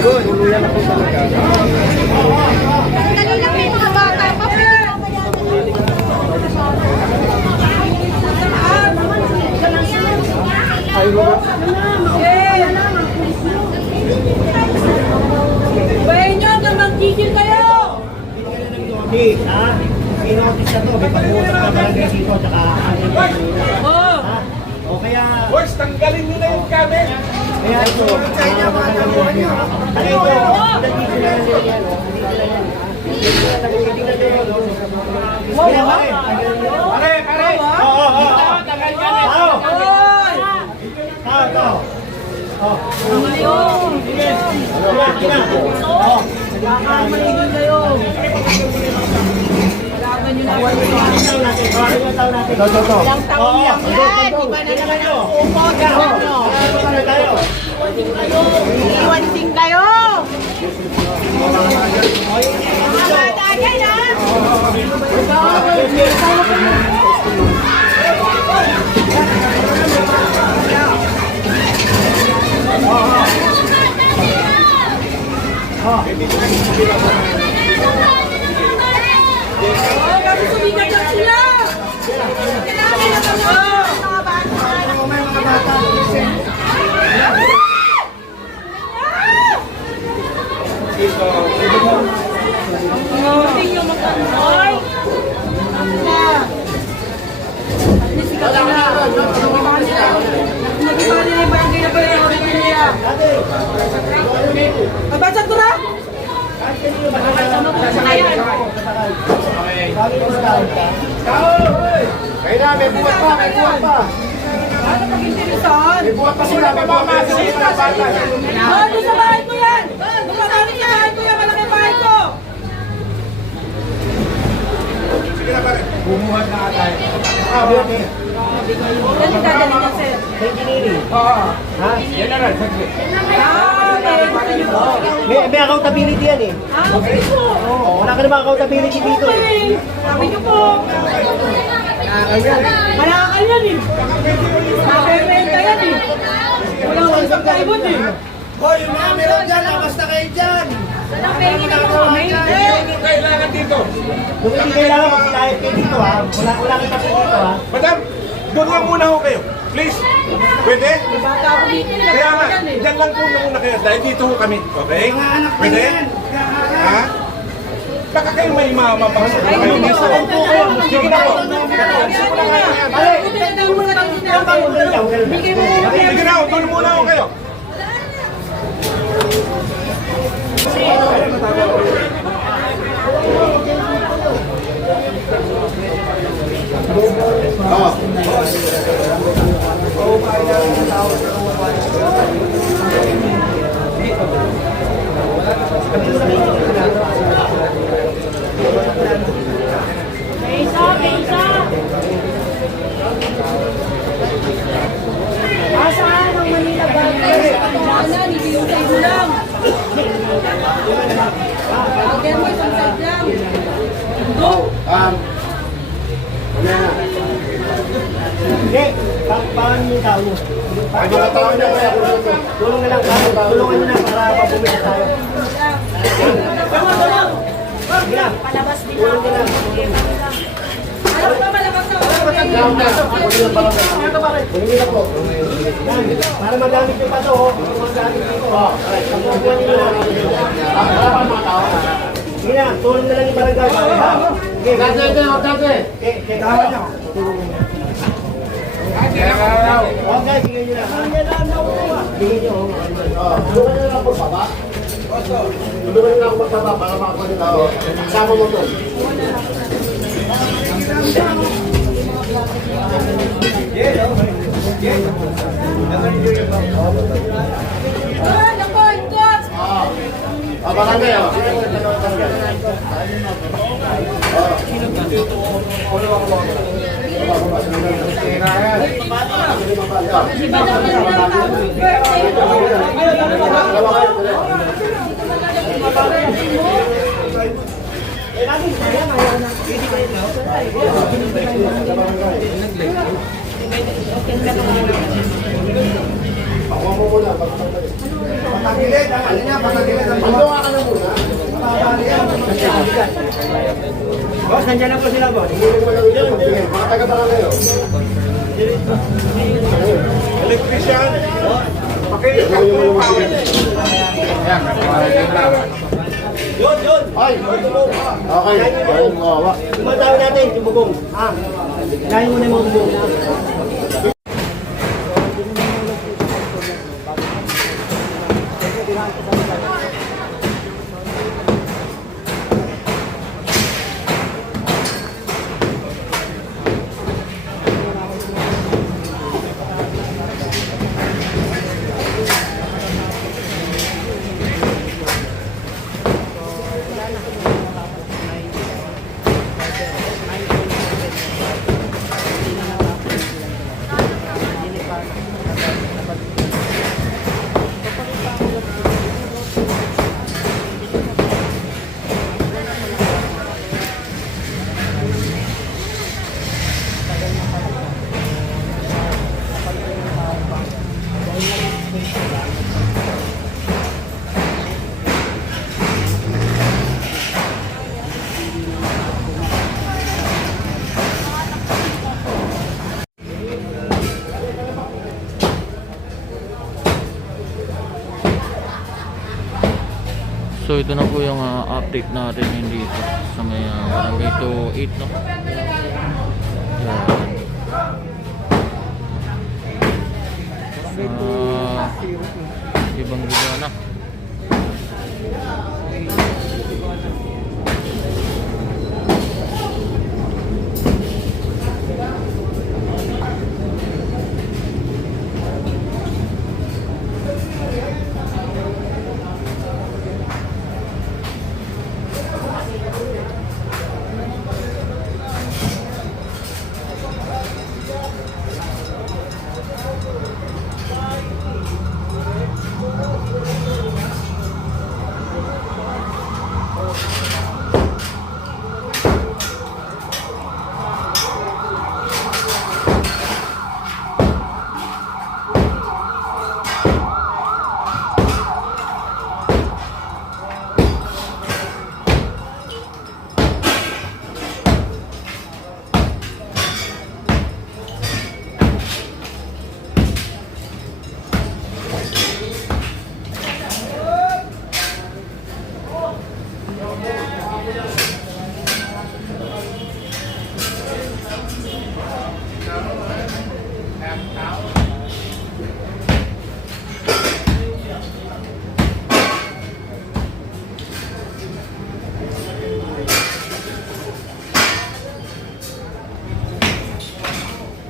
Tuluyan ako talaga. Boys, tanggalin nyo na yung camera. kaya ito, kaya ito, kaya ito, hindi sila na nila yan. Hindi sila yan? Hindi sila na hindi na yan, pare, Pare. Oo, oo, oo. Tanggal camera. Tao, Oy! tao, tao. Oh, sige, sige, oh. Kakamalingin kayo! Kailangan nyo Ito, ito, ito. Ilang taon Oo, lang yan! Di ba na naman ang upo? Gawin nyo! Ano tayo? Iwan din kayo! Mga bata dyan ha! Oh, lang sila? Kailangan na kayo! Mga bata! Hindi nyo magkanoy. Nagibali na yung barangay na pala yung origin niya. Abasa ko na? Kaya may buhat pa, may buhat pa. Ano pag interesan? May buhat pa sila, may buhat pa sila doon sa bahay ko yan! Dumadali sa bahay ko yan, malaki bahay ko! Sige na, pare. Bumuhat na tayo. Ah, okay. Yan yung dadali niya, sir. Engineering. Oo. Ha? General, saglit. Ah, may accountability yan eh. Ah, okay po. Oo, wala ka namang accountability dito eh. Okay. Sabi niyo po. Malakal yan eh. Makibenta yan eh. Wala kang pagkaibon eh. Hoy, yung mga meron dyan, basta kayo dyan. Walang pengi na po kami. Kailangan dito. Kung hindi kailangan mag-live kayo dito ha, wala, wala kang tapos dito ha. Madam, doon lang muna ho kayo. Please. Pwede? Bata ako dito. Kaya nga, eh. dyan lang po muna kayo dahil dito ho kami. Okay? Pwede? Ha? Baka kayo may mamabasa Ay, kayo. Ako. Sige na po. Mo na mo muna kaya. Sige na ho, doon muna ho kayo. Asaan ang Manila Bagay? Ano, niliyutay mo lang. Again mo, isang side lang. Go! Um, Hindi, pa- paano yung tao mga tao niya kaya ako dito. Tulong na lang tulungan nyo na para mabumili tayo. Sige na, Palabas din na. Alam ko, malabas na ako. Bumili na po. Yan, para magamit yung pato, oh. magamit dito. Oh. Pagkukuha nyo na. Sige na, tulong na lang yung barangay. Ha? Sige, dati, dati. Okay, okay, tama nyo. Okay, sige nyo na. Sige nyo. oh. Tulungan nyo lang po, baba. Tulungan nyo lang po, baba, para makakuha nila. oh. Sama mo to. Ah, naku, ikot! Ah, barangay, oh. Sino yung dalawa barangay? Di ba naman lang ang birthday mo? Ako mo Boss, nandiyan na po sila, boss. Mga taga ba kayo? Electrician. Ko yung power. Ay, okay. Ay, mawawa. Tumatawag natin, si Bugong. Ah, kinahin mo na yung mga So ito na po yung ah, update natin ngayon dito sa may uh, barangay 208 no. Yan. Sa ibang lugar na.